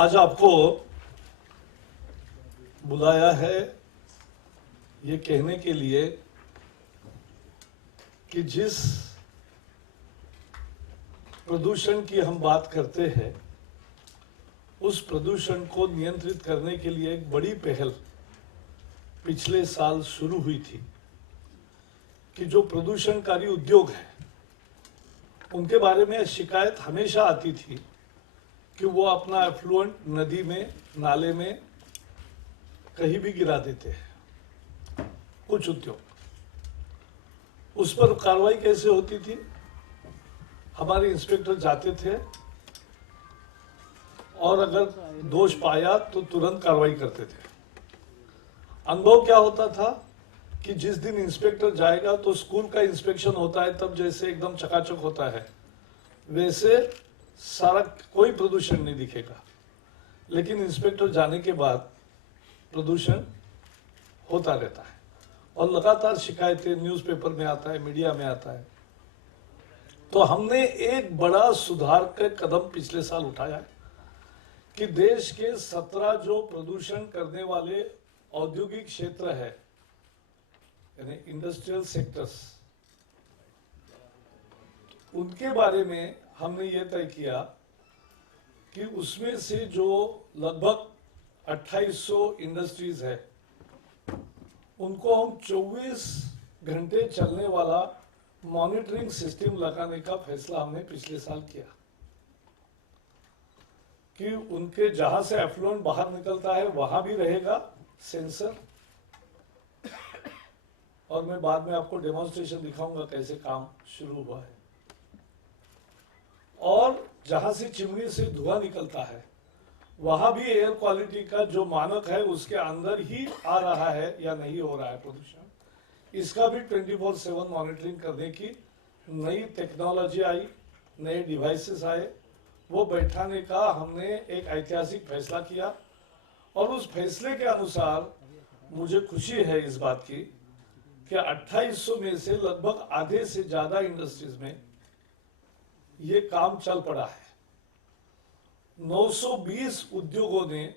आज आपको बुलाया है ये कहने के लिए कि जिस प्रदूषण की हम बात करते हैं उस प्रदूषण को नियंत्रित करने के लिए एक बड़ी पहल पिछले साल शुरू हुई थी कि जो प्रदूषणकारी उद्योग है उनके बारे में शिकायत हमेशा आती थी कि वो अपना एफ्लुएंट नदी में, नाले में कहीं भी गिरा देते हैं कुछ उद्योग। उस पर कार्रवाई कैसे होती थी? हमारे इंस्पेक्टर जाते थे और अगर दोष पाया तो तुरंत कार्रवाई करते थे। अनुभव क्या होता था कि जिस दिन इंस्पेक्टर जाएगा तो स्कूल का इंस्पेक्शन होता है, तब जैसे एकदम चकाचक होता है वैसे सारा कोई प्रदूषण नहीं दिखेगा, लेकिन इंस्पेक्टर जाने के बाद प्रदूषण होता रहता है और लगातार शिकायतें न्यूज़पेपर में आता है, मीडिया में आता है। तो हमने एक बड़ा सुधार का कदम पिछले साल उठाया कि देश के 17 जो प्रदूषण करने वाले औद्योगिक क्षेत्र है, यानी इंडस्ट्रियल सेक्टर्स, उनके बारे में हमने ये तय किया कि उसमें से जो लगभग 2800 इंडस्ट्रीज है उनको हम 24 घंटे चलने वाला मॉनिटरिंग सिस्टम लगाने का फैसला हमने पिछले साल किया कि उनके जहां से एफ्लुएंट बाहर निकलता है वहां भी रहेगा सेंसर, और मैं बाद में आपको डेमोन्स्ट्रेशन दिखाऊंगा कैसे काम शुरू हुआ है। और जहां से चिमनी से धुआं निकलता है वहां भी एयर क्वालिटी का जो मानक है उसके अंदर ही आ रहा है या नहीं हो रहा है प्रदूषण, इसका भी 24/7 मॉनिटरिंग करने की नई टेक्नोलॉजी आई, नए डिवाइसेस आए, वो बैठाने का हमने एक ऐतिहासिक फैसला किया। और उस फैसले के अनुसार मुझे खुशी है इस बात की कि 2800 में से लगभग आधे से ज्यादा इंडस्ट्रीज में ये काम चल पड़ा है। 920 उद्योगों ने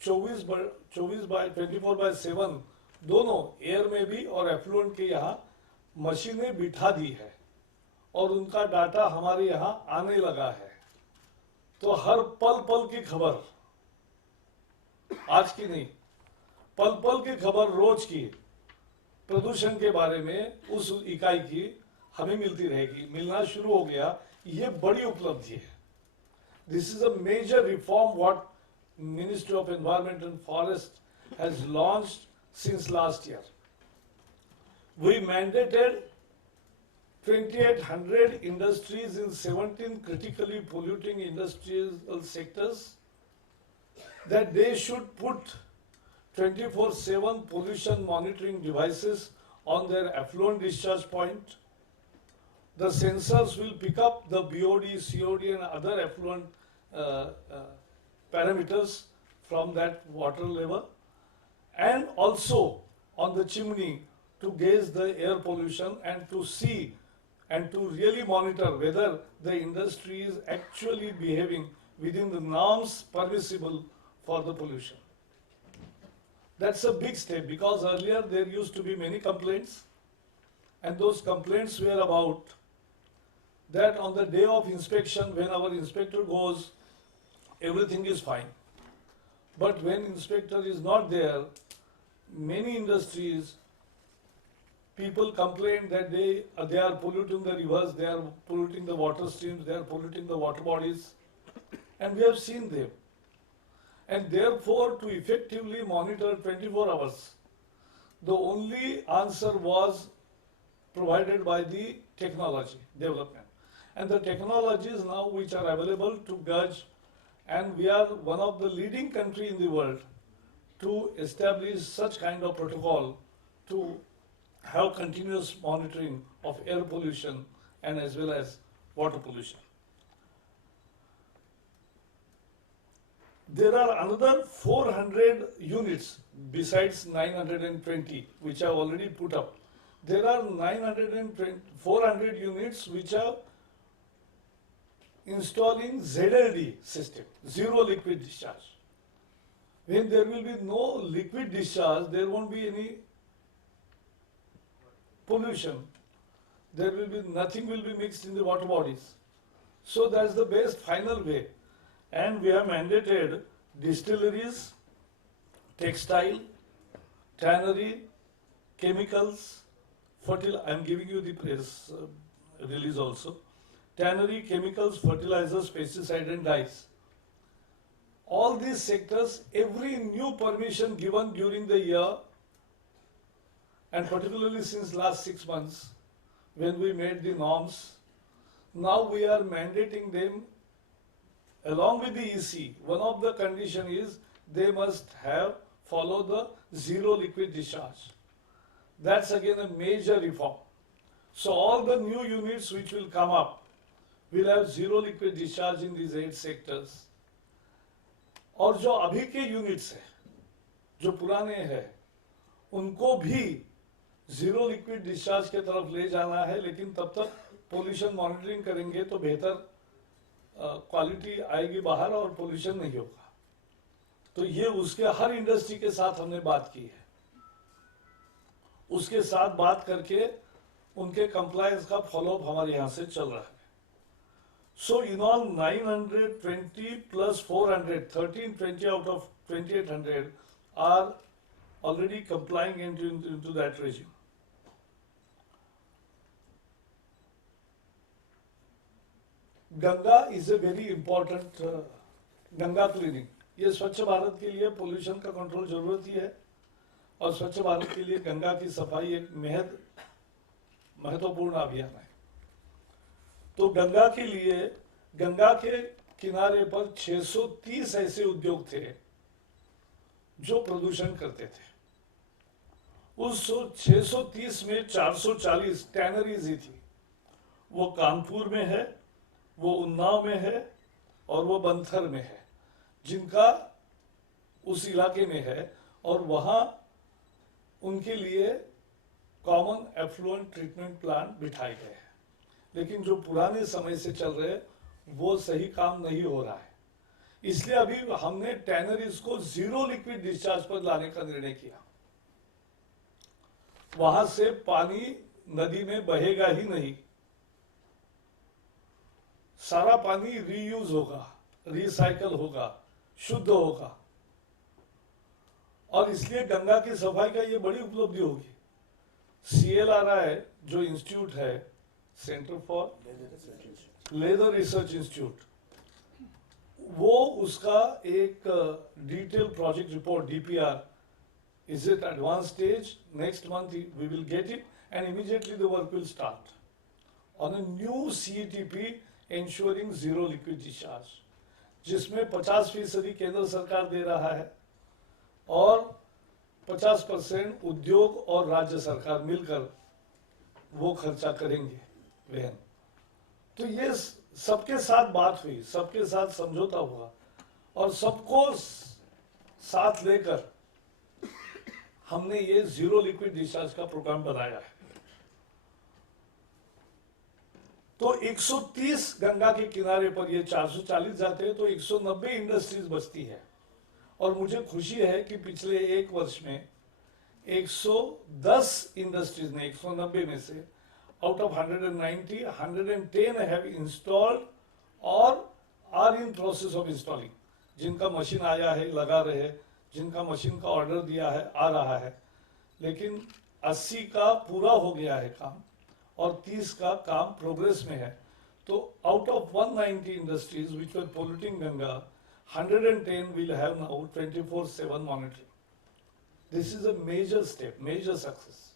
24/7 दोनों एयर में भी और एफ्लुएंट के यहाँ मशीनें बिठा दी है और उनका डाटा हमारे यहाँ आने लगा है। तो हर पल पल की खबर, आज की नहीं, पल पल की खबर रोज की प्रदूषण के बारे में उस इकाई की हमें मिलती रहेगी, मिलना शुरू हो गया। ये बड़ी उपलब्धि है। This is a major reform what ministry of environment and forest has launched since last year. We mandated 2800 industries in 17 critically polluting industrial sectors that they should put 24/7 pollution monitoring devices on their effluent discharge point. The sensors will pick up the BOD, COD and other effluent parameters from that water level, and also on the chimney to gauge the air pollution and to see and to really monitor whether the industry is actually behaving within the norms permissible for the pollution. That's a big step because earlier there used to be many complaints, and those complaints were about that on the day of inspection when our inspector goes, everything is fine. But when inspector is not there, many industries, people complain that they are polluting the rivers, they are polluting the water streams, they are polluting the water bodies, and we have seen them. And therefore, to effectively monitor 24 hours, the only answer was provided by the technology development. And the technologies now which are available to gauge, and we are one of the leading country in the world to establish such kind of protocol to have continuous monitoring of air pollution and as well as water pollution. There are another 400 units besides 920 which are already put up. There are 400 units which are installing ZLD system, zero liquid discharge. When there will be no liquid discharge, there won't be any pollution. There will be nothing will be mixed in the water bodies. So that's the best final way. And we have mandated distilleries, textile, tannery, chemicals, I'm giving you the press release also. Tannery, chemicals, fertilizers, pesticide and dyes. All these sectors, every new permission given during the year, and particularly since last 6 months, when we made the norms, now we are mandating them along with the EC. One of the condition is they must have follow the zero liquid discharge. That's again a major reform. So all the new units which will come up will have zero liquid discharge in these 8 sectors. और जो अभी के units है, जो पुराने हैं, उनको भी जीरो लिक्विड डिस्चार्ज के तरफ ले जाना है, लेकिन तब तक पोल्यूशन मॉनिटरिंग करेंगे तो बेहतर क्वालिटी आएगी बाहर और पोल्यूशन नहीं होगा. तो ये उसके हर इंडस्ट्री के साथ हमने बात की है. उसके साथ बात करके उनके कंप्लायंस का फॉलोअप हमारे यहाँ से चल रहा है. So in all 920 plus 400, 1320 out of 2800 are already complying into that regime. Ganga is a very important Ganga cleaning. ये स्वच्छ भारत के लिए पोल्यूशन का कंट्रोल जरूरत ही है और स्वच्छ भारत के लिए गंगा की सफाई एक महत्वपूर्ण अभियान है. तो गंगा के लिए गंगा के किनारे पर 630 ऐसे उद्योग थे जो प्रदूषण करते थे. उस 630 में 440 टैनरीज ही थी. वो कानपुर में है, वो उन्नाव में है और वो बंथर में है, जिनका उस इलाके में है. और वहां उनके लिए कॉमन एफ्लुएंट ट्रीटमेंट प्लांट बिठाए गए हैं. लेकिन जो पुराने समय से चल रहे वो सही काम नहीं हो रहा है. इसलिए अभी हमने टैनरीज को जीरो लिक्विड डिस्चार्ज पर लाने का निर्णय किया. वहां से पानी नदी में बहेगा ही नहीं. सारा पानी रीयूज होगा, रिसाइकल होगा, शुद्ध होगा. और इसलिए गंगा की सफाई का ये बड़ी उपलब्धि होगी. CLRI जो इंस्टीट्यूट है, centre for leather research institute, वो उसका एक detail project report DPR is at advanced stage. Next month we will get it and immediately the work will start on a new CETP ensuring zero liquid discharge, जिसमें 50% केंद्र सरकार दे रहा है और 50% उद्योग और राज्य सरकार मिलकर वो खर्चा करेंगे वहन. तो ये सबके साथ बात हुई, सबके साथ समझौता हुआ और सबको साथ लेकर हमने ये जीरो लिक्विड डिस्चार्ज का प्रोग्राम बनाया है. तो 130 गंगा के किनारे पर ये 440 जाते हैं तो 190 इंडस्ट्रीज बचती है. और मुझे खुशी है कि पिछले 1 वर्ष में 110 इंडस्ट्रीज ने 190 में से out of 190, 110 have installed or are in process of installing. जिनका मशीन आया है लगा रहे हैं, जिनका मशीन का ऑर्डर दिया है आ रहा है. लेकिन 80 का पूरा हो गया है काम और 30 का काम प्रोग्रेस में है. तो out of 190 industries which were polluting Ganga, 110 will have now 24/7 monitoring. This is a major step, major success.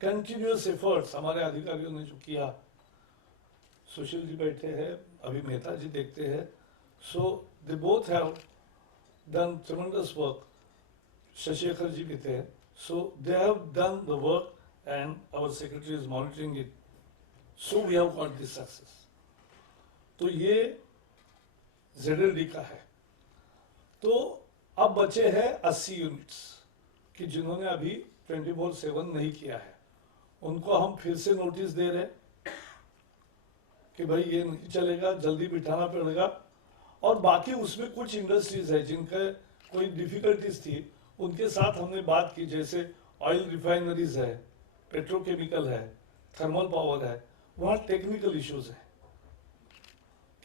Continuous efforts हमारे अधिकारियों ने जो किया, सुशील जी बैठे हैं, अभी मेहता जी देखते हैं. So they both have done tremendous work. शशिखर जी भी थे. So they have done the work and our secretary is monitoring it. So we have got this success. तो ये ZLD का है. तो अब बचे हैं 80 यूनिट्स कि जिन्होंने अभी 24/7 नहीं किया है. उनको हम फिर से नोटिस दे रहे. कि भाई ये नहीं चलेगा, जल्दी बिठाना पड़ेगा। और बाकी उसमें कुछ इंडस्ट्रीज है जिनका कोई डिफिकल्टीज थी, उनके साथ हमने बात की, जैसे ऑयल रिफाइनरीज है, पेट्रोकेमिकल है, थर्मल पावर है, वहाँ टेक्निकल इश्यूज है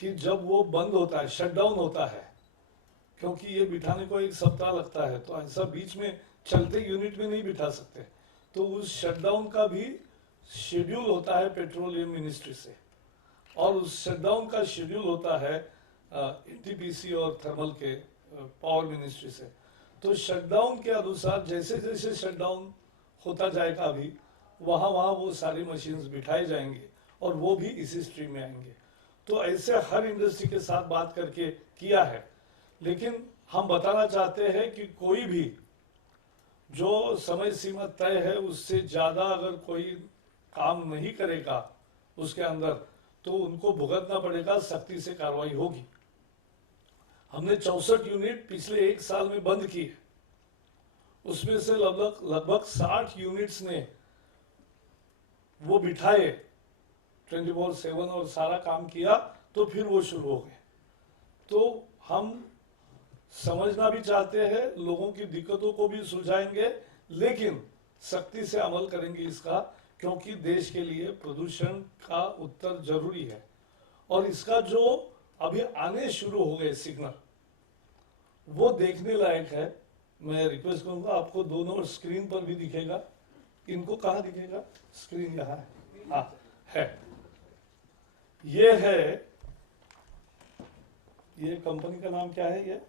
कि जब वो बंद होता है, शटडाउन होता है, क्योंकि ये बिठाने को 1 सप्ताह लगता है, तो ऐसा बीच में चलते यूनिट में नहीं बिठा सकते, तो उस शटडाउन का भी शेड्यूल होता है पेट्रोलियम मिनिस्ट्री से, और उस शटडाउन का शेड्यूल होता है एनटीपीसी और थर्मल के पावर मिनिस्ट्री से। तो शटडाउन के अनुसार जैसे जैसे शटडाउन होता जाएगा अभी, वहाँ वहाँ वो सारी मशीन्स बिठाए जाएंगे और वो भी इसी स्ट्रीम में आएंगे। तो ऐसे हर इंडस्ट्री के साथ बात करके किया है, लेकिन हम बताना चाहते हैं कि कोई भी जो समय सीमा तय है उससे ज़्यादा अगर कोई काम नहीं करेगा उसके अंदर, तो उनको भुगतना पड़ेगा, सख्ती से कार्रवाई होगी। हमने 64 यूनिट पिछले 1 साल में बंद किए, उसमें से लगभग 60 यूनिट्स ने वो बिठाए 24/7 और सारा काम किया, तो फिर वो शुरू हो गए। तो हम समझना भी चाहते हैं, लोगों की दिक्कतों को भी सुलझाएंगे, लेकिन सख्ती से अमल करेंगे इसका, क्योंकि देश के लिए प्रदूषण का उत्तर जरूरी है। और इसका जो अभी आने शुरू हो गए सिग्नल, वो देखने लायक है। मैं रिक्वेस्ट करूंगा, आपको दोनों स्क्रीन पर भी दिखेगा। इनको कहाँ दिखेगा? स्क्रीन यहाँ है, हाँ है। ये है, ये कंपनी का नाम क्या है? ये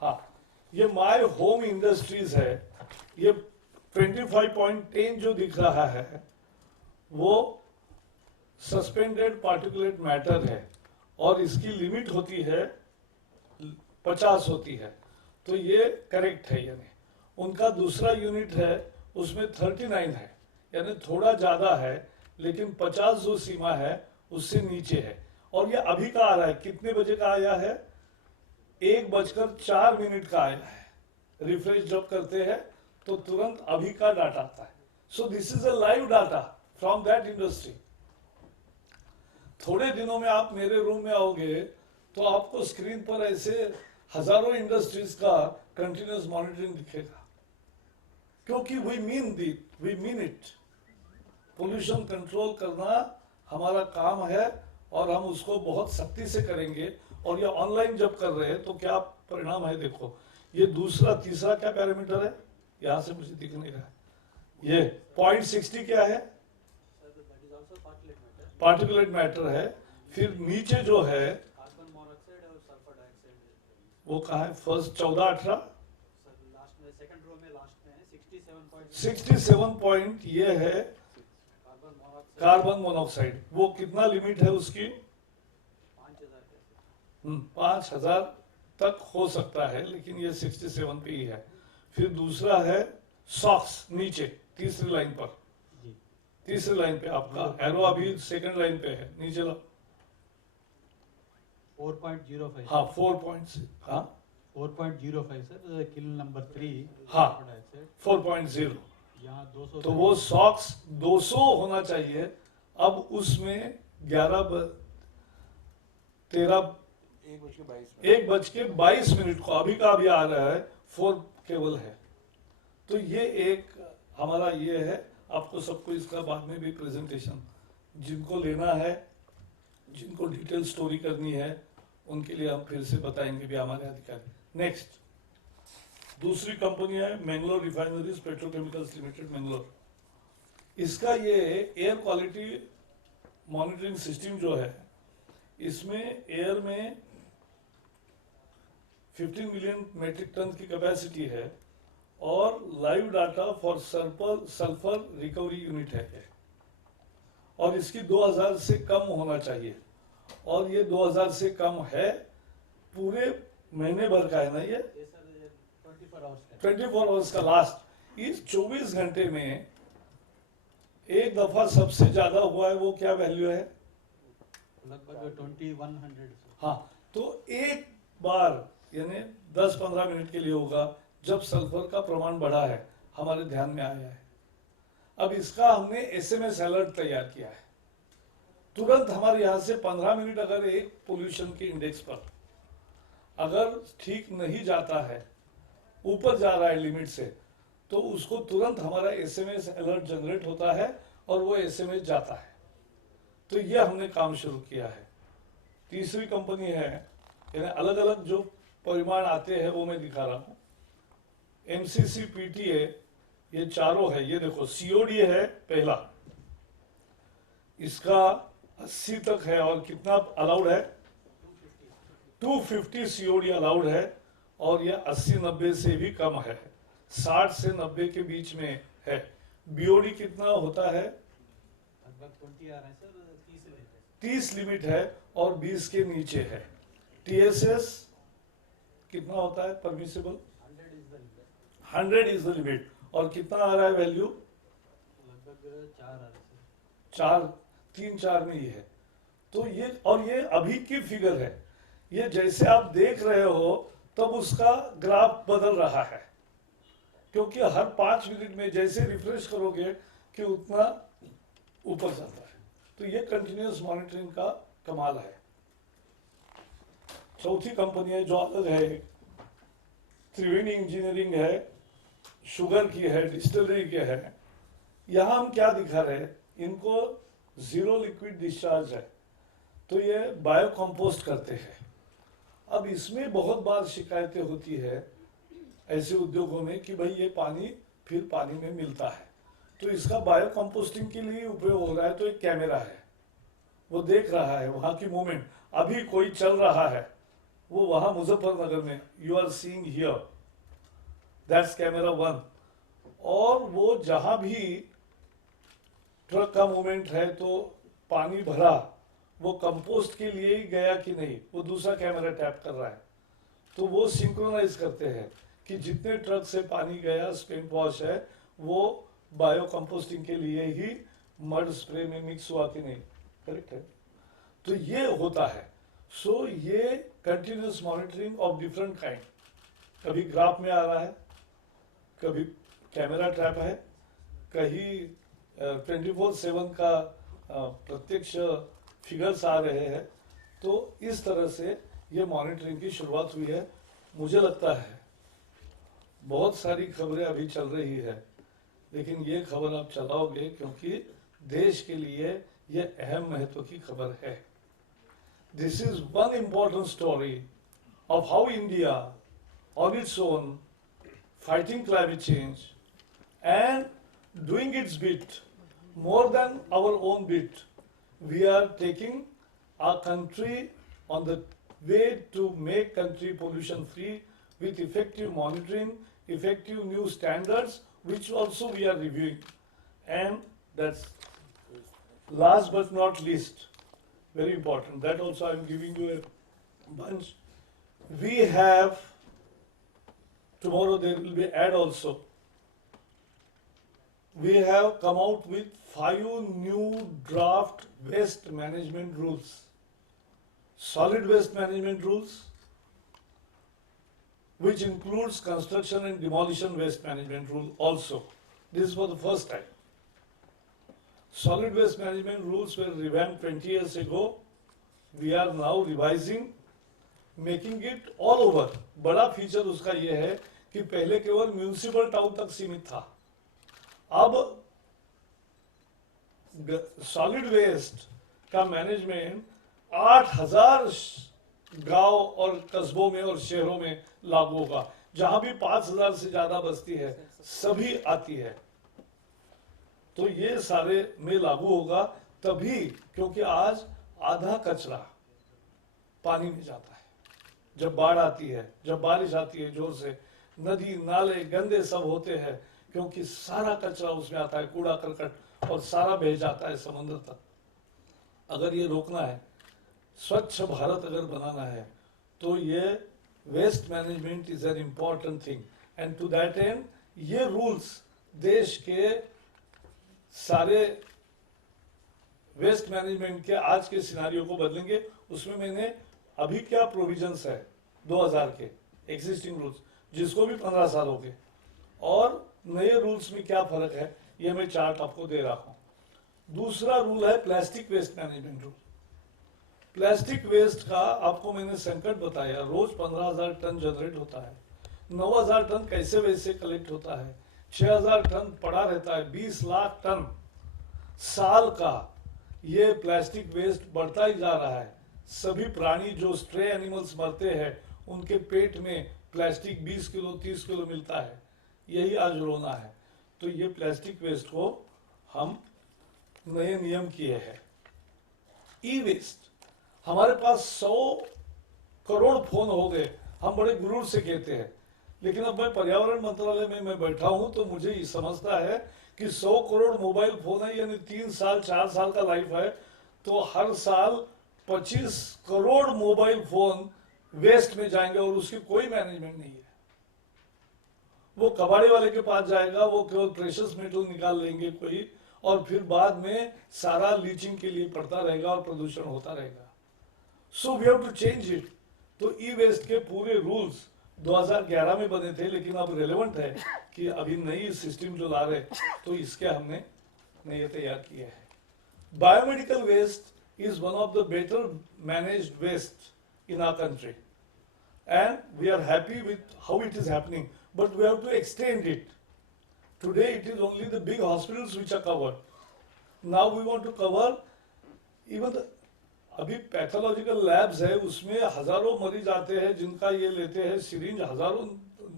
हाँ, ये माय होम इंडस्ट्रीज है। ये 25.10 जो दिख रहा है वो सस्पेंडेड पार्टिकुलेट मैटर है, और इसकी लिमिट होती है 50 होती है, तो ये करेक्ट है। यानी उनका दूसरा यूनिट है उसमें 39 है, यानी थोड़ा ज़्यादा है, लेकिन 50 जो सीमा है उससे नीचे है। और ये अभी का आ रहा है, कितने बजे का आया है? 1:04 का आया है। रिफ्रेश जब करते हैं तो तुरंत अभी का डाटा आता है। So this is a live data from that industry. थोड़े दिनों में आप मेरे रूम में आओगे तो आपको स्क्रीन पर ऐसे हजारों इंडस्ट्रीज का कंटिन्यूस मॉनिटरिंग दिखेगा, क्योंकि we mean it. Pollution control करना हमारा काम है और हम उसको बहुत सख्ती से करेंगे। और ये ऑनलाइन जब कर रहे हैं तो क्या परिणाम है देखो। ये दूसरा तीसरा क्या पैरामीटर है, यहां से मुझे दिख नहीं रहा है। ये 0.60 क्या है? पार्टिकुलेट मैटर है। फिर नीचे जो है कार्बन मोनोऑक्साइड और सल्फर डाइऑक्साइड, वो कहाँ है? फर्स्ट 14-18 लास्ट में सेकंड रो में लास्ट में है 67 पॉइंट ये है कार्बन मोनोऑक्साइड। वो कितना लिमिट है उसकी? 5000 तक हो सकता है, लेकिन ये 67 पे ही है। फिर दूसरा है सॉक्स, नीचे तीसरी लाइन पर, तीसरी लाइन पे आपका एरो अभी सेकंड लाइन पे है, नीचे लो। 4.05। हाँ 4.6, हाँ 4.05 सर, किल नंबर 3। हाँ 4.0। यहाँ 200, तो वो सॉक्स 200 होना चाहिए। अब उसमें 1:22 को अभी का अभी आ रहा है 4 केवल है। तो ये एक हमारा ये है। आपको सबको इसका बाद में भी प्रेजेंटेशन, जिनको लेना है, जिनको डिटेल स्टोरी करनी है, उनके लिए हम फिर से बताएंगे भी हमारे अधिकारी। नेक्स्ट, दूसरी कंपनी है Mangalore refineries petrochemicals limited, Mangalore. इसका ये एयर क्वालिटी मॉनिटरिंग सिस्टम जो है, इसमें एयर में 15 मिलियन मेट्रिक टन की कैपेसिटी है और live data for sulphur recovery unit है, और इसकी 2000 से कम होना चाहिए। और ये 2000 से कम है। पूरे महीने भर का है ना ये, 24 आवर्स का। लास्ट इस 24 घंटे में एक दफा सबसे ज्यादा हुआ है, वो क्या वैल्यू है? लगभग 2100। हाँ, तो एक बार यानी 10-15 मिनट के लिए होगा जब सल्फर का प्रमाण बढ़ा है, हमारे ध्यान में आया है। अब इसका हमने SMS अलर्ट तैयार किया है। तुरंत हमारे यहाँ से 15 मिनट अगर एक पोल्यूशन के इंडेक्स पर अगर ठीक नहीं जाता है, ऊपर जा रहा है लिमिट से, तो उसको तुरंत हमारा एसएमएस अलर्ट जनरेट होता है और वो एसएमएस जाता है। तो ये हमने काम शुरू किया है। तीसरी कंपनी है, यानी अलग अलग जो परिमाण आते हैं वो मैं दिखा रहा हूँ। एमसीसी, पीटीए, ये चारों है। ये देखो सीओडी है पहला, इसका 80 तक है और कितना अलाउड है, 250 सीओडी अलाउड है, और ये 80-90 से भी कम है, 60 से 90 के बीच में है। बीओडी कितना होता है, लगभग 20 आ रहा है सर, 30 है। 30 लिमिट है और 20 के नीचे है। टीएसएस कितना होता है permissible, 100 is the limit. 100 is the limit, और कितना आ रहा है वैल्यू, लगभग 4 आ रहा है सर। 4, 3-4 में ही है। तो ये, और ये अभी की फिगर है, ये जैसे आप देख रहे हो तब उसका ग्राफ बदल रहा है, क्योंकि हर 5 मिनट में जैसे रिफ्रेश करोगे कि उतना ऊपर जाता है। तो ये कंटिन्यूअस मॉनिटरिंग का कमाल है। चौथी कंपनी है जो अलग है, त्रिवेणी इंजीनियरिंग है, शुगर की है, डिस्टिलरी के है। यहाँ हम क्या दिखा रहे हैं, इनको जीरो लिक्विड डिस्चार्ज है, तो ये बायो कंपोस्ट करते हैं। अब इसमें बहुत बार शिकायतें होती है ऐसे उद्योगों में कि भाई ये पानी फिर पानी में मिलता है, तो इसका बायो कंपोस्टिंग के लिए उपयोग हो रहा है। तो एक कैमरा है, वो देख रहा है वहाँ की मूवमेंट। अभी कोई चल रहा है, वो वहाँ मुजफ्फरनगर में, you are seeing here, that's camera 1। और वो जहाँ भी ट्रक का मूवमेंट है तो पानी भरा, वो कंपोस्ट के लिए ही गया कि नहीं, वो दूसरा कैमरा टैप कर रहा है। तो वो सिंक्रोनाइज करते हैं कि जितने ट्रक से पानी गया, स्पिन वॉश है, वो बायो कंपोस्टिंग के लिए ही मड स्प्रे में मिक्स हुआ कि नहीं, करेक्ट है। तो ये होता है। सो ये continuous monitoring of different kind, कभी ग्राफ में आ रहा है, कभी कैमरा ट्रैप है, कहीं 24/7 का प्रत्यक्ष फिगर्स आ रहे हैं। तो इस तरह से ये मॉनिटरिंग की शुरुआत हुई है। मुझे लगता है बहुत सारी खबरें अभी चल रही है, लेकिन ये खबर आप चलाओगे क्योंकि देश के लिए ये अहम महत्व की खबर है। This is one important story of how India on its own fighting climate change and doing its bit, more than our own bit. We are taking our country on the way to make country pollution free with effective monitoring, effective new standards, which also we are reviewing. And that's last but not least, very important, that also I am giving you a bunch. We have, tomorrow there will be ad also. We have come out with 5 new draft waste management rules. Solid waste management rules, which includes construction and demolition waste management rule also. This is for the first time. Solid waste management rules were revamped 20 years ago. We are now revising, making it all over. बड़ा feature उसका यह है कि पहले केवल municipal town तक सीमित था, अब सॉलिड वेस्ट का मैनेजमेंट 8000 गांव और कस्बों में और शहरों में लागू होगा। जहां भी 5000 से ज्यादा बस्ती है सभी आती है, तो ये सारे में लागू होगा। तभी, क्योंकि आज आधा कचरा पानी में जाता है। जब बाढ़ आती है, जब बारिश आती है जोर से, नदी नाले गंदे सब होते हैं, क्योंकि सारा कचरा उसमें आता है, कूड़ा करकट, और सारा बह जाता है समुद्र तक। अगर ये रोकना है, स्वच्छ भारत अगर बनाना है, तो ये waste management is an important thing. And to that end ये रूल्स देश के सारे वेस्ट मैनेजमेंट के आज के सिनारियो को बदलेंगे। उसमें मैंने अभी क्या प्रोविजंस है 2000 के एग्जिस्टिंग रूल्स, जिसको भी 15 साल हो गए, और नए रूल्स में क्या फर्क है, ये मैं चार्ट आपको दे रहा हूं। दूसरा रूल है plastic waste management rule. Plastic waste का आपको मैंने संकट बताया, रोज 15,000 टन जनरेट होता है, 9,000 टन कैसे वैसे कलेक्ट होता है, 6,000 टन पड़ा रहता है, 20 लाख टन साल का ये प्लास्टिक वेस्ट बढ़ता ही जा रहा है। सभी प्राणी जो स्ट्रे एनिमल्स मरते हैं उनके पेट में प्लास्टिक 20 किलो 30 किलो मिलता है, यही आज रोना है। तो ये प्लास्टिक वेस्ट को हम नए नियम किए हैं। ई वेस्ट, हमारे पास 100 करोड़ फोन हो गए, हम बड़े गुरूर से कहते हैं, लेकिन अब मैं पर्यावरण मंत्रालय में मैं बैठा हूं तो मुझे ये समझता है कि 100 करोड़ मोबाइल फोन है, यानी 3 साल 4 साल का लाइफ है, तो हर साल 25 करोड़ मोबाइल फोन वेस्ट में जाएंगे और उसकी कोई मैनेजमेंट नहीं है। वो कबाड़े वाले के पास जाएगा, वो केवल प्रेशियस मेटल निकाल लेंगे कोई, और फिर बाद में सारा लीचिंग के लिए पड़ता रहेगा और प्रदूषण होता रहेगा। So we have to change it. तो ई वेस्ट के पूरे रूल्स 2011 में बने थे, लेकिन अब रेलेवेंट है कि अभी नई सिस्टम जो ला रहे, तो इसके हमने नए तैयार किए हैं। Biomedical waste is one of the better managed waste in our country, and we are happy with how it is happening, but we have to extend it. Today it is only the big hospitals which are covered. Now we want to cover even the अभी pathological labs है, उसमें हजारों मरीज आते हैं जिनका ये लेते हैं सिरिंज, हजारों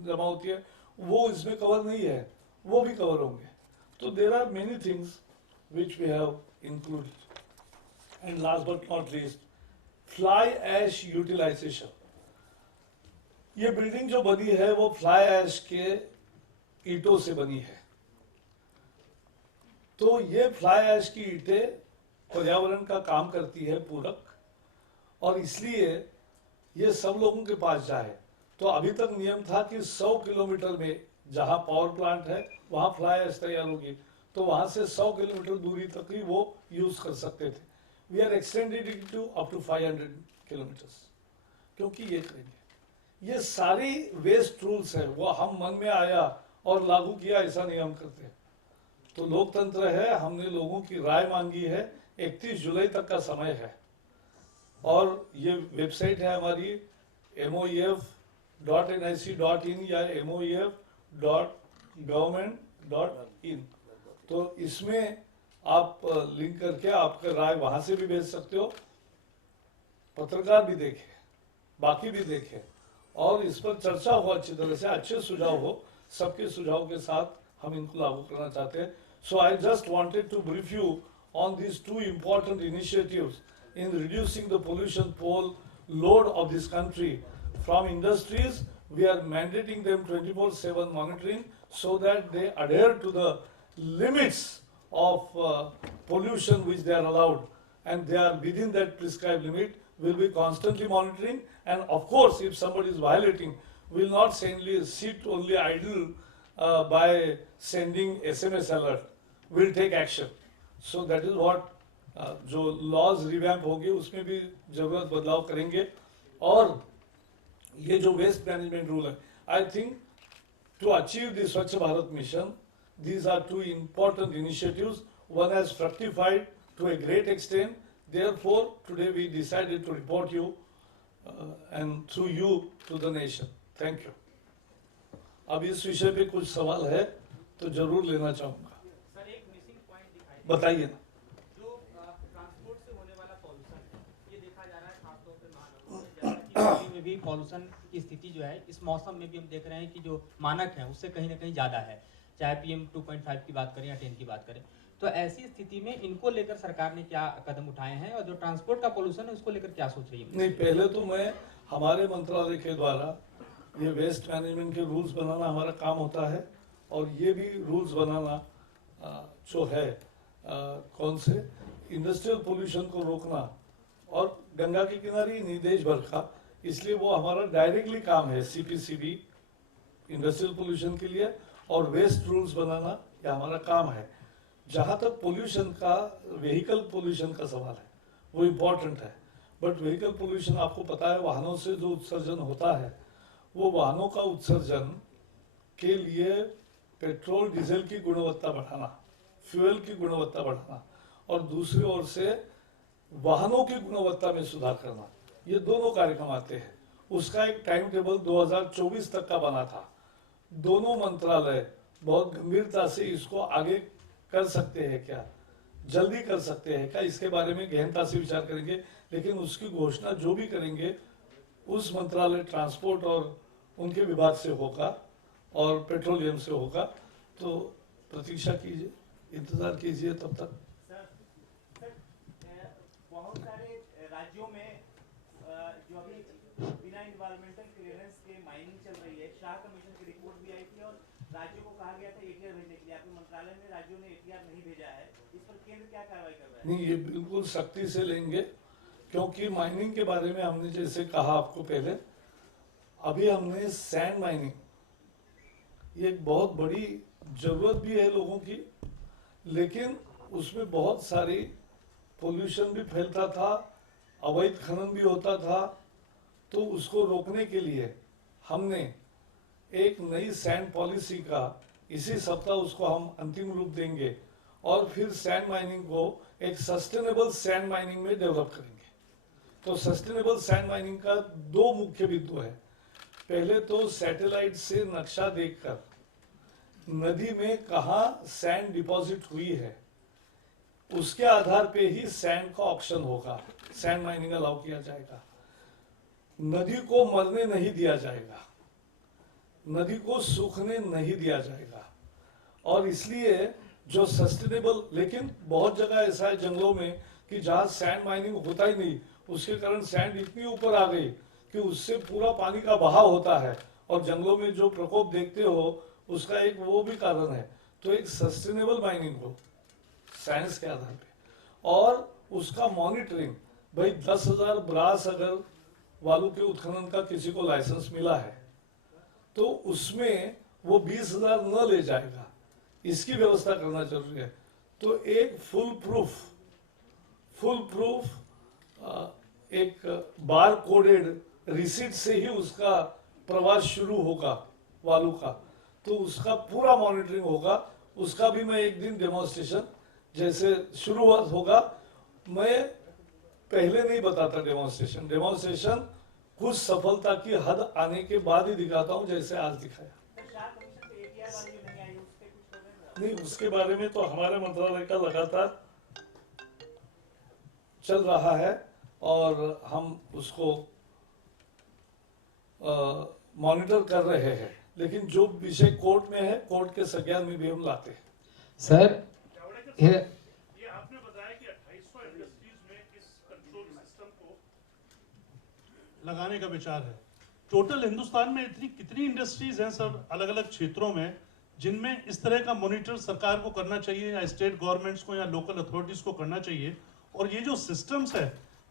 जमा होती है, वो इसमें कवर नहीं है, वो भी कवर होंगे। तो there are many things which we have included. And last but not least, fly ash utilization. ये बिल्डिंग जो बनी है वो फ्लाई ऐश के ईंटों से बनी है। तो ये फ्लाई ऐश की ईंटें पर्यावरण का काम करती है पूरक, और इसलिए ये सब लोगों के पास जाए। तो अभी तक नियम था कि 100 किलोमीटर में जहां पावर प्लांट है वहां फ्लाई ऐश तैयार होगी, तो वहां से 100 किलोमीटर दूरी तक ही वो यूज कर सकते थे। We are extended it to up to 500 kilometers, क्योंकि ये करेंगे। ये सारी वेस्ट रूल्स है वो हम मन में आया और लागू किया, ऐसा नहीं हम करते। तो लोकतंत्र है, हमने लोगों की राय मांगी है, 31 जुलाई तक का समय है, और ये वेबसाइट है हमारी moef.nic.in या moef.government.in। तो इसमें आप लिंक करके आपका राय वहां से भी भेज सकते हो, पत्रकार भी देखे, बाकी भी देखे, और इस पर चर्चा हो अच्छी तरह से, अच्छे सुझाव हो, सबके सुझाव के साथ हम इनको लागू करना चाहते हैं। So I just wanted to brief you on these two important initiatives in reducing the pollution pole load of this country. From industries, we are mandating them 24/7 monitoring so that they adhere to the limits of pollution which they are allowed, and they are within that prescribed limit. Will be constantly monitoring, and of course if somebody is violating, will not sit only idle by sending SMS alert, will take action. So that is what जो laws revamp होंगे उसमें भी जरूरत बदलाव करेंगे। और ये जो वेस्ट मैनेजमेंट रूल है, I think to achieve the Swachh Bharat mission, these are two important initiatives. One has fructified to a great extent. Therefore, today we decided to report you and through you to the nation. Thank you. अब इस विषय पे कुछ सवाल है तो जरूर लेना चाहूँगा। सर एक मिसिंग पॉइंट दिखाई बताइए ना। जो ट्रांसपोर्ट से होने वाला पॉल्यूशन है, ये देखा जा रहा है खासतौर पे महानगरों में, जैसा कि दिल्ली में भी पॉल्यूशन की स्थिति जो है इस मौसम में भी हम देख रहे हैं कि जो मानक है उससे कहीं ना कहीं ज़्यादा है, चाहे PM 2.5 की बात करें या 10 की बात करें। तो ऐसी स्थिति में इनको लेकर सरकार ने क्या कदम उठाए हैं, और जो ट्रांसपोर्ट का पोल्यूशन है उसको लेकर क्या सोच रही है? नहीं, पहले तो मैं हमारे मंत्रालय के द्वारा ये वेस्ट मैनेजमेंट के रूल्स बनाना हमारा काम होता है, और ये भी रूल्स बनाना जो है कौन से इंडस्ट्रियल पोल्यूशन को रोकना, और गंगा के किनारे ही नहीं देश भर का, इसलिए वो हमारा डायरेक्टली काम है। CPCB इंडस्ट्रियल पोल्यूशन के लिए और वेस्ट रूल्स बनाना ये हमारा काम है। जहाँ तक पोल्यूशन का, व्हीकल पोल्यूशन का सवाल है, वो इम्पोर्टेंट है। बट व्हीकल पोल्यूशन आपको पता है, वाहनों से जो उत्सर्जन होता है, वो वाहनों का उत्सर्जन के लिए पेट्रोल डीजल की गुणवत्ता बढ़ाना, फ्यूल की गुणवत्ता बढ़ाना, और दूसरी ओर से वाहनों की गुणवत्ता में सुधार करना, ये दोनों कार्यक्रम आते हैं। उसका एक टाइम टेबल 2024 तक का बना था। दोनों मंत्रालय बहुत गंभीरता से इसको आगे कर सकते हैं क्या, जल्दी कर सकते हैं क्या, इसके बारे में गहनता से विचार करेंगे। लेकिन उसकी घोषणा जो भी करेंगे उस मंत्रालय ट्रांसपोर्ट और उनके विभाग से होगा और पेट्रोलियम से होगा। तो प्रतीक्षा कीजिए, इंतजार कीजिए तब तक। बहुत सारे राज्यों में जो अभी बिना इन्वायरमेंटल क्लियरेंस के माइनिंग चल रही है, शाह कमीशन की रिपोर्ट भी आई थी और राज्यों को कहा गया था एटीआर भेजने के लिए। आपके मंत्रालय में राज्यों ने एटीआर नहीं भेजा है, इस पर केंद्र क्या कार्रवाई कर रहा है? नहीं, ये बिल्कुल सख्ती से लेंगे, क्योंकि माइनिंग के बारे में हमने जैसे कहा आपको पहले, अभी हमने सैंड माइनिंग, ये एक बहुत बड़ी जरूरत भी है लोगों की, लेकिन उसमें बहुत सारी पोल्यूशन भी फैलता था, अवैध खनन भी होता था। तो उसको रोकने के लिए हमने एक नई सैंड पॉलिसी का इसी सप्ताह उसको हम अंतिम रूप देंगे और फिर सैंड माइनिंग को एक सस्टेनेबल सैंड माइनिंग में डेवलप करेंगे। तो सस्टेनेबल सैंड माइनिंग का दो मुख्य बिंदु है। पहले तो सैटेलाइट से नक्शा देखकर नदी में कहाँ सैंड डिपॉजिट हुई है, उसके आधार पे ही सैंड का ऑक्शन होगा, सैंड माइनिंग अलाउ किया जाएगा। नदी को मरने नहीं दिया जाएगा, नदी को सूखने नहीं दिया जाएगा। और इसलिए जो सस्टेनेबल, लेकिन बहुत जगह ऐसा है जंगलों में कि जहाँ सैंड माइनिंग होता ही नहीं, उसके कारण सैंड इतनी ऊपर आ गई कि उससे पूरा पानी का बहाव होता है और जंगलों में जो प्रकोप देखते हो उसका एक वो भी कारण है। तो एक सस्टेनेबल माइनिंग हो साइंस के आधार पे, और उसका मॉनिटरिंग, भाई 10,000 ब्रास अगर वालू के उत्खनन का किसी को लाइसेंस मिला है तो उसमें वो 20,000 न ले जाएगा, इसकी व्यवस्था करना जरूरी है। तो एक फुल प्रूफ एक बार कोडेड रिसीट से ही उसका प्रवास शुरू होगा वालू का, तो उसका पूरा मॉनिटरिंग होगा। उसका भी मैं एक दिन डेमोन्स्ट्रेशन जैसे शुरुआत होगा, मैं पहले नहीं बताता डेमोन्स्ट्रेशन कुछ सफलता की हद आने के बाद ही दिखाता हूं, जैसे आज दिखाया। शाह कमीशन से एटीआर वाली जो नहीं आई उस पे कुछ हो रहा है? नहीं, उसके बारे में तो हमारे मंत्रालय का लगातार चल रहा है और हम उसको मॉनिटर कर रहे हैं। लेकिन जो विषय कोर्ट में है, कोर्ट के संज्ञान में भी हम लाते हैं। सर ये आपने बताया कि 2800 इंडस्ट्रीज में इस कंट्रोल सिस्टम को लगाने का विचार है। टोटल हिंदुस्तान में इतनी कितनी इंडस्ट्रीज हैं सर, अलग अलग क्षेत्रों में, जिनमें इस तरह का मॉनिटर सरकार को करना चाहिए या स्टेट गवर्नमेंट्स को या लोकल अथॉरिटीज को करना चाहिए? और ये जो सिस्टम्स है,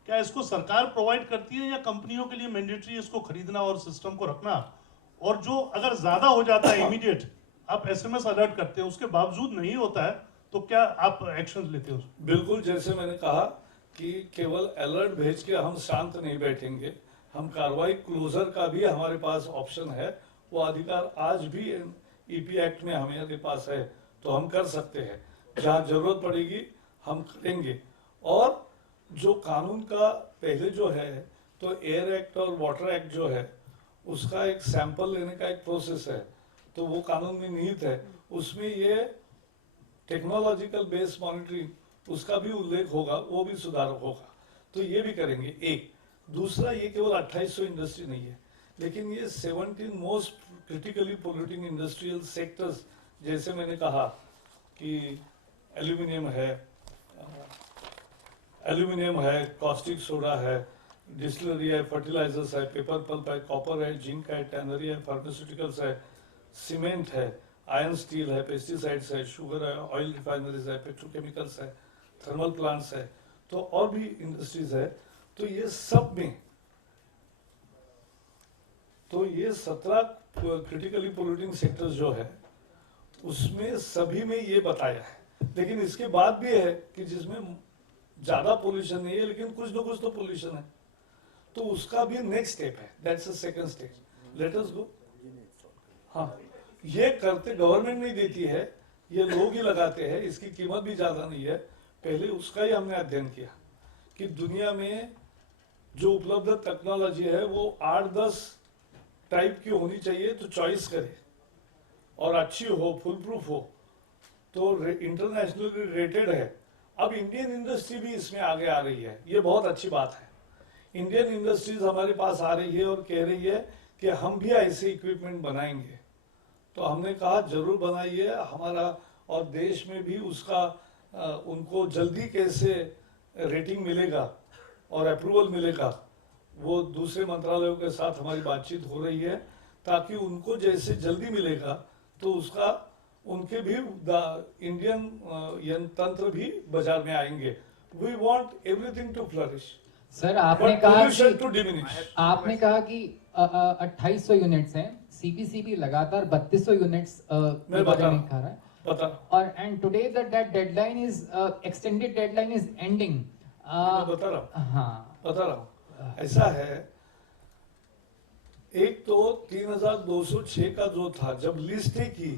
क्या इसको सरकार प्रोवाइड करती है या कंपनियों के लिए मैंडेटरी इसको खरीदना और सिस्टम को रखना? और जो अगर ज्यादा हो जाता है इमीडिएट आप एसएमएस अलर्ट करते हैं, उसके बावजूद नहीं होता है, तो क्या आप एक्शन लेते हो? बिल्कुल, जैसे मैंने कहा कि केवल अलर्ट भेज के हम शांत नहीं बैठेंगे, हम कार्रवाई क्लोजर का भी हमारे पास ऑप्शन है। वो अधिकार आज भी ईपी एक्ट में हमारे पास है, तो हम कर सकते हैं। जहाँ जरूरत पड़ेगी हम करेंगे। और जो कानून का पहले जो है, तो एयर एक्ट और वाटर एक्ट जो है, उसका एक सैंपल लेने का एक प्रोसेस है, तो वो कानून में निहित है। उसमें ये टेक्नोलॉजिकल बेस्ड मॉनिटरिंग उसका भी उल्लेख होगा, वो भी सुधार होगा। तो ये भी करेंगे। एक दूसरा, ये केवल 2800 इंडस्ट्री नहीं है, लेकिन ये 17 most critically polluting industrial sectors, जैसे मैंने कहा कि एल्यूमिनियम है, कॉस्टिक सोडा है, डिस्टिलरी है, फर्टिलाइजर्स है, पेपर पल्प है, कॉपर है, जिंक है, टैनरी है, फार्मास्यूटिकल्स है, सीमेंट है, आयरन स्टील है, पेस्टिसाइड्स है, शुगर है, ऑयल रिफाइनरीज है, पेट्रोकेमिकल्स है, थर्मल प्लांट्स है, तो और भी इंडस्ट्रीज है। तो ये सब में, तो ये 17 क्रिटिकली पोल्यूटिंग सेक्टर्स जो है, उसमें सभी में ये बताया है। लेकिन इसके बाद भी है कि जिसमें ज्यादा पोल्यूशन नहीं है, लेकिन कुछ न कुछ तो पोल्यूशन है, तो उसका भी नेक्स्ट स्टेप है। That's the second stage. Let us go. हाँ, ये करते गवर्नमेंट नहीं देती है, ये लोग ही लगाते हैं, इसकी कीमत भी ज्यादा नहीं है। पहले उसका ही हमने अध्ययन किया कि दुनिया में जो उपलब्ध टेक्नोलॉजी है वो 8-10 टाइप की होनी चाहिए, तो चॉइस करे और अच्छी हो, फुल प्रूफ हो, तो इंटरनेशनली रेटेड है। अब इंडियन इंडस्ट्री भी इसमें आगे आ रही है, ये बहुत अच्छी बात है। इंडियन इंडस्ट्रीज हमारे पास आ रही है और कह रही है कि हम भी ऐसे इक्विपमेंट बनाएंगे। तो हमने कहा जरूर बनाइए हमारा, और देश में भी उसका उनको जल्दी कैसे रेटिंग मिलेगा और अप्रूवल मिलेगा, वो दूसरे मंत्रालयों के साथ हमारी बातचीत हो रही है, ताकि उनको जैसे जल्दी मिलेगा तो उसका उनके भी इंडियन तंत्र भी बाजार में आएंगे। We want everything to flourish, sir आपने बट कहा पोल्यूशन कि टू डिमिनिश। आपने कहा कि 2800 यूनिट्स हैं, सीपीसीबी लगातार 3200 यूनिट्स मैं बता रहा हूं। खा रहा है, पता और and today that deadline is extended deadline is ending. मैं बता रहा हूँ, हाँ, बता रहा हूँ, ऐसा है। एक तो 3206 का जो था, जब लिस्ट की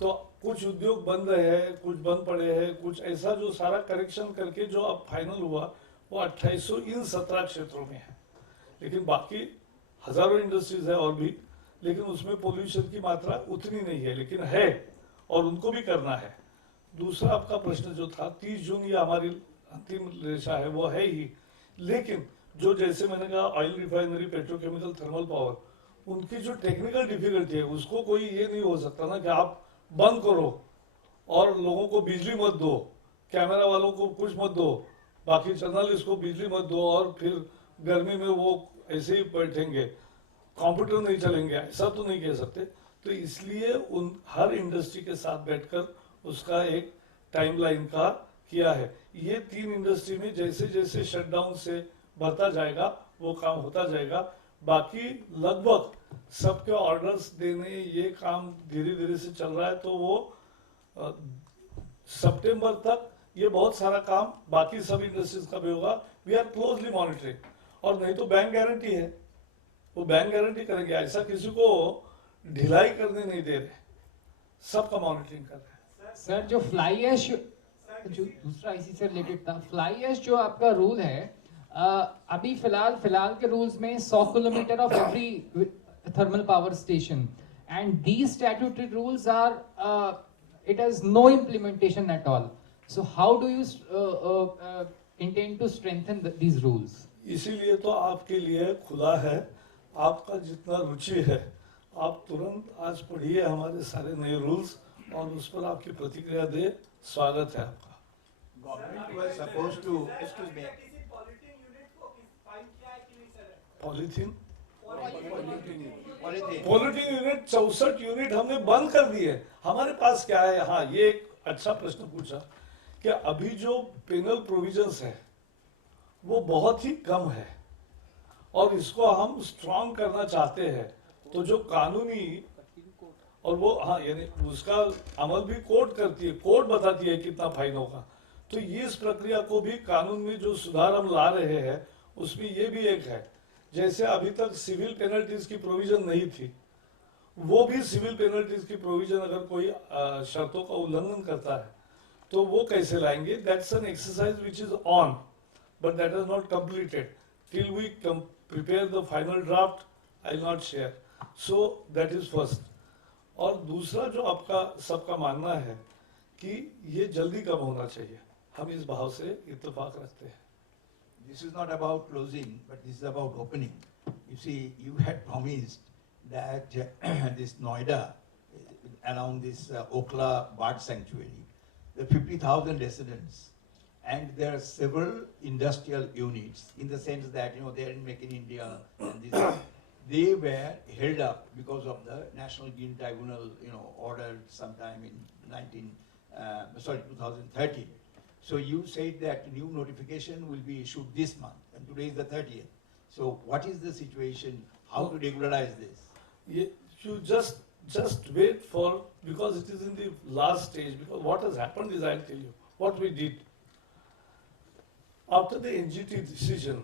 तो कुछ उद्योग बंद है, कुछ बंद पड़े हैं, कुछ ऐसा जो सारा करेक्शन करके जो अब फाइनल हुआ वो 2800 इन 17 क्षेत्रों में है। लेकिन बाकी हजारों इंडस्ट्रीज है और भी, लेकिन उसमें पोल्यूशन की मात्रा उतनी नहीं है, लेकिन है और उनको भी करना है। दूसरा आपका प्रश्न जो था 30 जून, ये हमारी अंतिम रेशा है, वो है ही। लेकिन जो जैसे मैंने कहा oil refinery, petrochemical, thermal power, उनकी जो टेक्निकल डिफिकल्टी है उसको कोई ये नहीं हो सकता ना कि आप बंद करो और लोगों को बिजली मत दो, कैमरा वालों को कुछ मत दो, बाकी जर्नलिस्ट को बिजली मत दो, और फिर गर्मी में वो ऐसे ही बैठेंगे, कंप्यूटर नहीं चलेंगे, ऐसा तो नहीं कह सकते। तो इसलिए उन हर इंडस्ट्री के साथ बैठकर उसका एक टाइमलाइन का किया है। ये 3 इंडस्ट्री में जैसे जैसे शटडाउन से बढ़ता जाएगा वो काम होता जाएगा। बाकी लगभग सबके ऑर्डर्स देने ये काम धीरे धीरे से चल रहा है, तो वो सितंबर तक ये बहुत सारा काम बाकी सब इंडस्ट्रीज का भी होगा। वी आर क्लोजली मॉनिटरिंग, और नहीं तो बैंक गारंटी है, वो बैंक गारंटी करेंगे, ऐसा किसी को ढिलाई करने नहीं दे रहे, सबका मॉनिटरिंग कर रहे हैं। सर जो फ्लाई ऐश, जो दूसरा इसी से रिलेटेड था, फ्लाई ऐश जो आपका रूल है, अभी फिलहाल के रूल्स में 100 kilometre of every thermal power station, and these statutory rules are it has no implementation at all. So how do you intend to strengthen these rules? इसीलिए तो आपके लिए खुला है, आपका जितना रुचि है आप तुरंत आज पढ़िए हमारे सारे नए रूल्स और उस पर आपकी प्रतिक्रिया दे। स्वागत है आपका। Government was supposed to, excuse me, किसी पॉलिटिंग यूनिट को फाइन किया है कि नहीं sir? Polythene polythene. पॉलिटिंग unit 64 unit हमने बंद कर दिए। हमारे पास क्या है, हाँ ये एक अच्छा प्रश्न पूछा कि अभी जो पेनल प्रोविजंस है वो बहुत ही कम है और इसको हम स्ट्रॉन्ग करना चाहते हैं। तो जो कानूनी और वो हाँ यानी उसका अमल भी कोर्ट करती है, कोर्ट बताती है कितना फाइन होगा। तो ये इस प्रक्रिया को भी कानून में जो सुधार हम ला रहे हैं उसमें ये भी एक है। जैसे अभी तक सिविल पेनल्टीज की प्रोविजन नहीं थी, वो भी सिविल पेनल्टीज की प्रोविजन अगर कोई शर्तों का उल्लंघन करता है तो वो कैसे लाएंगे, that's an exercise which is on but that is not completed till we prepare the final draft. I will not share, so that is first. और दूसरा जो आपका सबका मानना है कि ये जल्दी कम होना चाहिए, हम इस भाव से इत्तेफाक रखते हैं। This is not about closing, but this is about opening. You see, you had promised that this Noida, along this Okla Bird Sanctuary, the 50,000 residents, and there are several industrial units in the sense that, you know, they are in Make in India, and this, they were held up because of the National Green Tribunal, you know, ordered sometime in 2013. So you said that new notification will be issued this month, and today is the 30th. So what is the situation? How to regularize this? You just wait for, because it is in the last stage. Because what has happened is, I'll tell you what we did. After the NGT decision,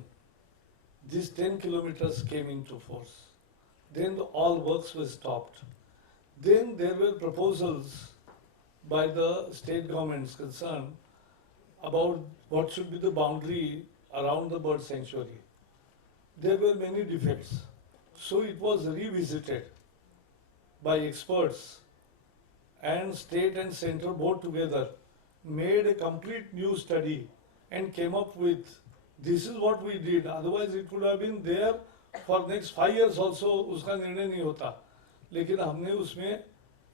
these 10 kilometers came into force. Then all works were stopped. Then there were proposals by the state governments concerned about what should be the boundary around the bird sanctuary. There were many defects. So it was revisited by experts, and state and central board together made a complete new study and came up with this is what we did. Otherwise it could have been there for next 5 years also, उसका निर्णय नहीं होता. लेकिन हमने उसमें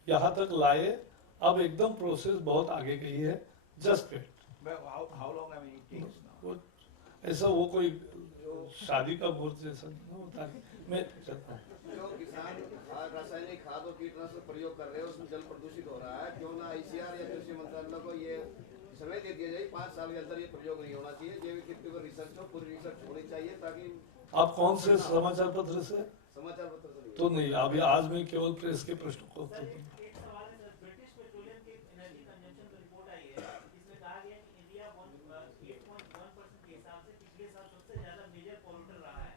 यहाँ तक लाए. अब एकदम प्रोसेस बहुत आगे गई है. Just wait. But how long I mean it takes now? ऐसा वो कोई शादी का मुहूर्त जैसा नहीं होता है. मैं चलता हूँ. जो किसान रासायनिक खाद और कीटनाशक प्रयोग कर रहे हैं उसमें जल प्रदूषित हो रहा है, क्यों ना आईसीआर या कृषि मंत्रालय को ये समय दे दिया जाए 5 साल के अंदर ये प्रयोग नहीं होना चाहिए. जैविक खेती पर रिसर्च हो, पूरी रिसर्च होनी चाहिए ताकि आप कौन से समाचार पत्र से? समाचार पत्र से तो नहीं, अभी आज मैं केवल प्रेस के प्रश्नों को उत्तर दूंगा. एक सवाल है सर, ब्रिटिश पेट्रोलियम की एनर्जी कंजम्पशन की रिपोर्ट आई है, इसमें कहा गया कि इंडिया 8.1% के हिसाब से पिछले साल सबसे ज्यादा मेजर पॉल्यूटर रहा है,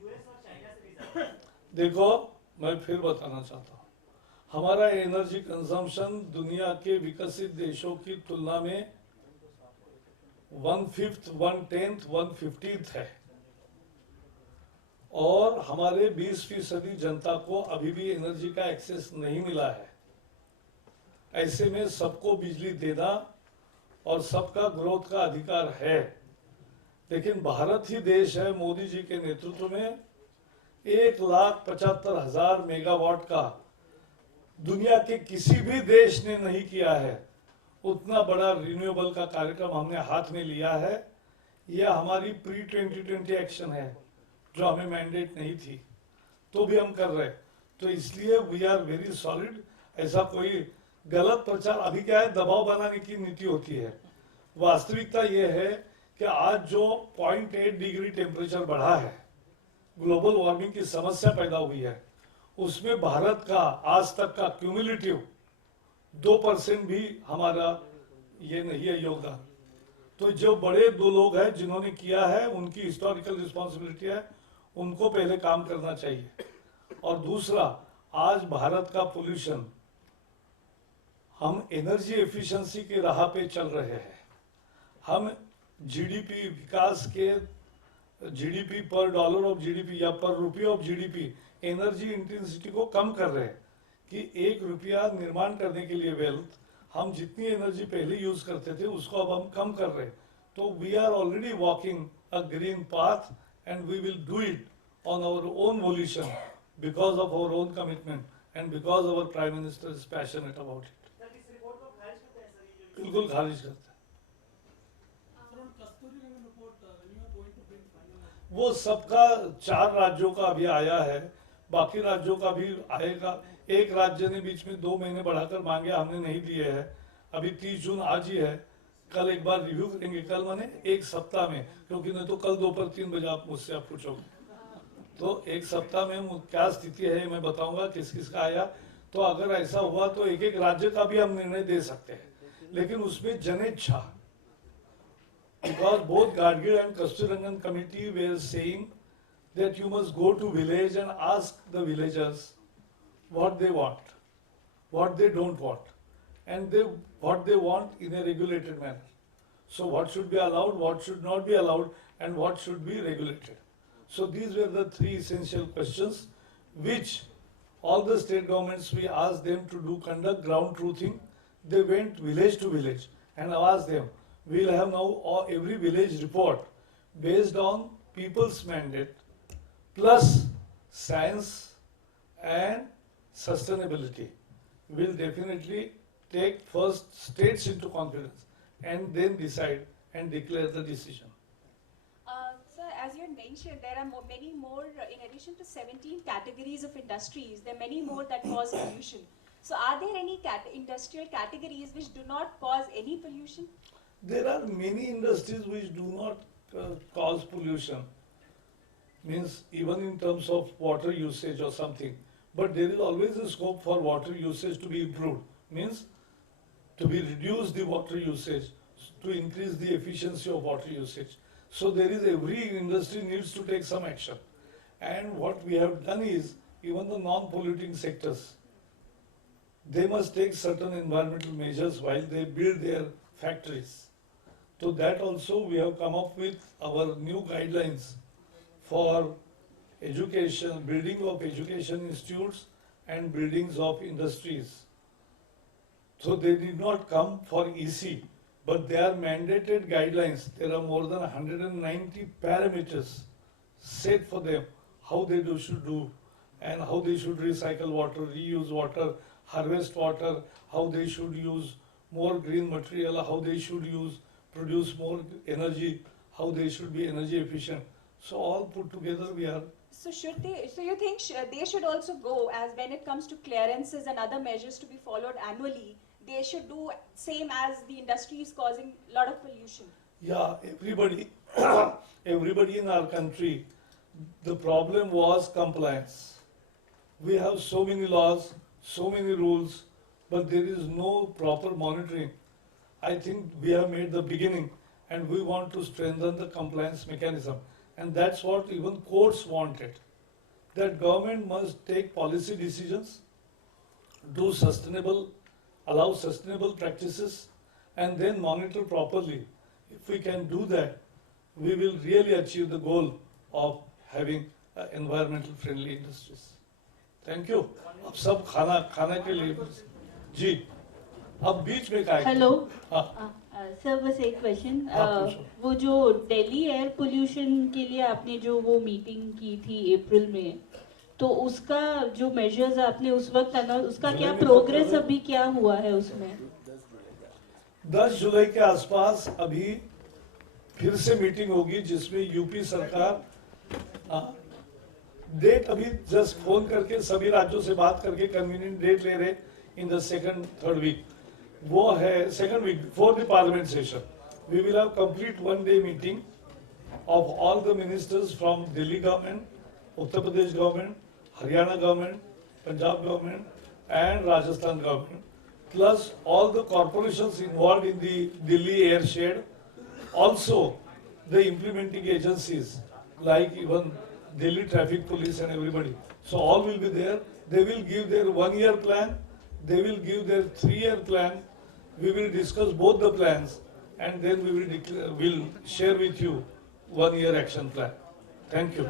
यूएस और चाइना से भी ज्यादा. देखो, मैं फिर बताना चाहता हूँ, हमारा एनर्जी कंजम्पशन दुनिया के विकसित देशों की तुलना में 1/5, 1/10, 1/15 है. और हमारे 20% जनता को अभी भी एनर्जी का एक्सेस नहीं मिला है. ऐसे में सबको बिजली देना और सबका ग्रोथ का अधिकार है. लेकिन भारत ही देश है मोदी जी के नेतृत्व में 1,75,000 मेगावाट का दुनिया के किसी भी देश ने नहीं किया है. उतना बड़ा रिन्यूएबल का कार्यक्रम हमने हाथ में लिया है. यह हमारी प्री 2020 एक्शन है जो हमें मैंडेट नहीं थी, तो भी हम कर रहे. तो इसलिए वी आर वेरी सॉलिड. ऐसा कोई गलत प्रचार, अभी क्या है, दबाव बनाने की नीति होती है. वास्तविकता यह है कि आज जो 0.8 डिग्री टेम्परेचर बढ़ा है, ग्लोबल वार्मिंग की समस्या पैदा हुई है, उसमें भारत का आज तक का क्यूमुलेटिव 2% भी हमारा ये नहीं है योगदान. तो जो बड़े 2 लोग हैं जिन्होंने किया है, उनकी हिस्टोरिकल रिस्पॉन्सिबिलिटी है, उनको पहले काम करना चाहिए. और दूसरा, आज भारत का पोल्यूशन, हम एनर्जी एफिशिएंसी की राह पे चल रहे हैं. हम जीडीपी विकास के जीडीपी पर डॉलर ऑफ जीडीपी या पर रुपये ऑफ जीडीपी एनर्जी इंटेंसिटी को कम कर रहे हैं कि 1 रुपया निर्माण करने के लिए वेल्थ हम जितनी एनर्जी पहले यूज करते थे उसको अब हम कम कर रहे हैं. तो we are already walking a green path and we will do it on our own volition because of our own commitment and because our prime minister is passionate about it. Sir इस report को खारिज करते हैं sir, ये जो बिल्कुल खारिज करते हैं. वो सबका 4 राज्यों का अभी आया है, बाकी राज्यों का भी आएगा. एक राज्य ने बीच में 2 महीने बढ़ाकर मांगे, हमने नहीं दिए हैं. अभी 30 जून आज ही है, कल एक बार रिव्यू करेंगे. कल माने 1 सप्ताह में, क्योंकि नहीं तो कल दोपहर 3 बजे आप मुझसे आप पूछोगे. तो 1 सप्ताह में क्या स्थिति है मैं बताऊंगा किस किस का आया. तो अगर ऐसा हुआ तो एक राज्य का भी हम निर्णय दे सकते हैं, लेकिन उसमें जनेच्छा. Because both Gadgil and Kasturirangan committee were saying that you must go to village and ask the villagers what they want, what they don't want, and what they want in a regulated manner. So what should be allowed, what should not be allowed, and what should be regulated. So these were the 3 essential questions which all the state governments, we asked them to conduct ground truthing. They went village to village and asked them, we'll have now every village report based on people's mandate plus science and sustainability. We'll definitely take first states into confidence and then decide and declare the decision. Sir, as you had mentioned, there are many more, in addition to 17 categories of industries, there are many more that cause pollution. So are there any industrial categories which do not cause any pollution? There are many industries which do not cause pollution, means even in terms of water usage or something, but there is always a scope for water usage to be improved, means to be reduce the water usage, to increase the efficiency of water usage. So there is, every industry needs to take some action. And what we have done is, even the non-polluting sectors, they must take certain environmental measures while they build their factories. To that also we have come up with our new guidelines for education, building of education institutes and buildings of industries. So they did not come for EC, but they are mandated guidelines. There are more than 190 parameters set for them, how they should do, and how they should recycle water, reuse water, harvest water, how they should use more green material, how they should produce more energy, how they should be energy efficient. So all put together we are. So should they? So you think they should also go, as when it comes to clearances and other measures to be followed annually, they should do same as the industry is causing a lot of pollution. Yeah, everybody, everybody in our country, the problem was compliance. We have so many laws, so many rules, but there is no proper monitoring. I think we have made the beginning and we want to strengthen the compliance mechanism. And that's what even courts wanted. That government must take policy decisions, do sustainable, allow sustainable practices, and then monitor properly. If we can do that, we will really achieve the goal of having environmental friendly industries. Thank you. अब सब खाना के लिए जी अब बीच में क्या है? Hello हाँ सर बस एक क्वेश्चन हाँ, पूछो। वो जो दिल्ली एयर पोल्यूशन के लिए आपने जो वो मीटिंग की थी अप्रैल में, तो उसका जो मेजर्स आपने उस वक्त उसका क्या प्रोग्रेस अभी क्या हुआ है उसमें? 10 जुलाई के आसपास अभी फिर से मीटिंग होगी जिसमें यूपी सरकार डेट अभी जस्ट फोन करके सभी राज्यों से बात करके कन्वीनियंट डेट ले रहे in the second third week, वो है second week before the parliament session. We will have complete 1 day meeting of all the ministers from Delhi government, Uttar Pradesh government, Haryana government, Punjab government and Rajasthan government, plus all the corporations involved in the Delhi airshed, also the implementing agencies like even Delhi traffic police and everybody. So all will be there. They will give their 1-year plan, they will give their 3-year plan. We will discuss both the plans and then we will share with you 1-year action plan. Thank you.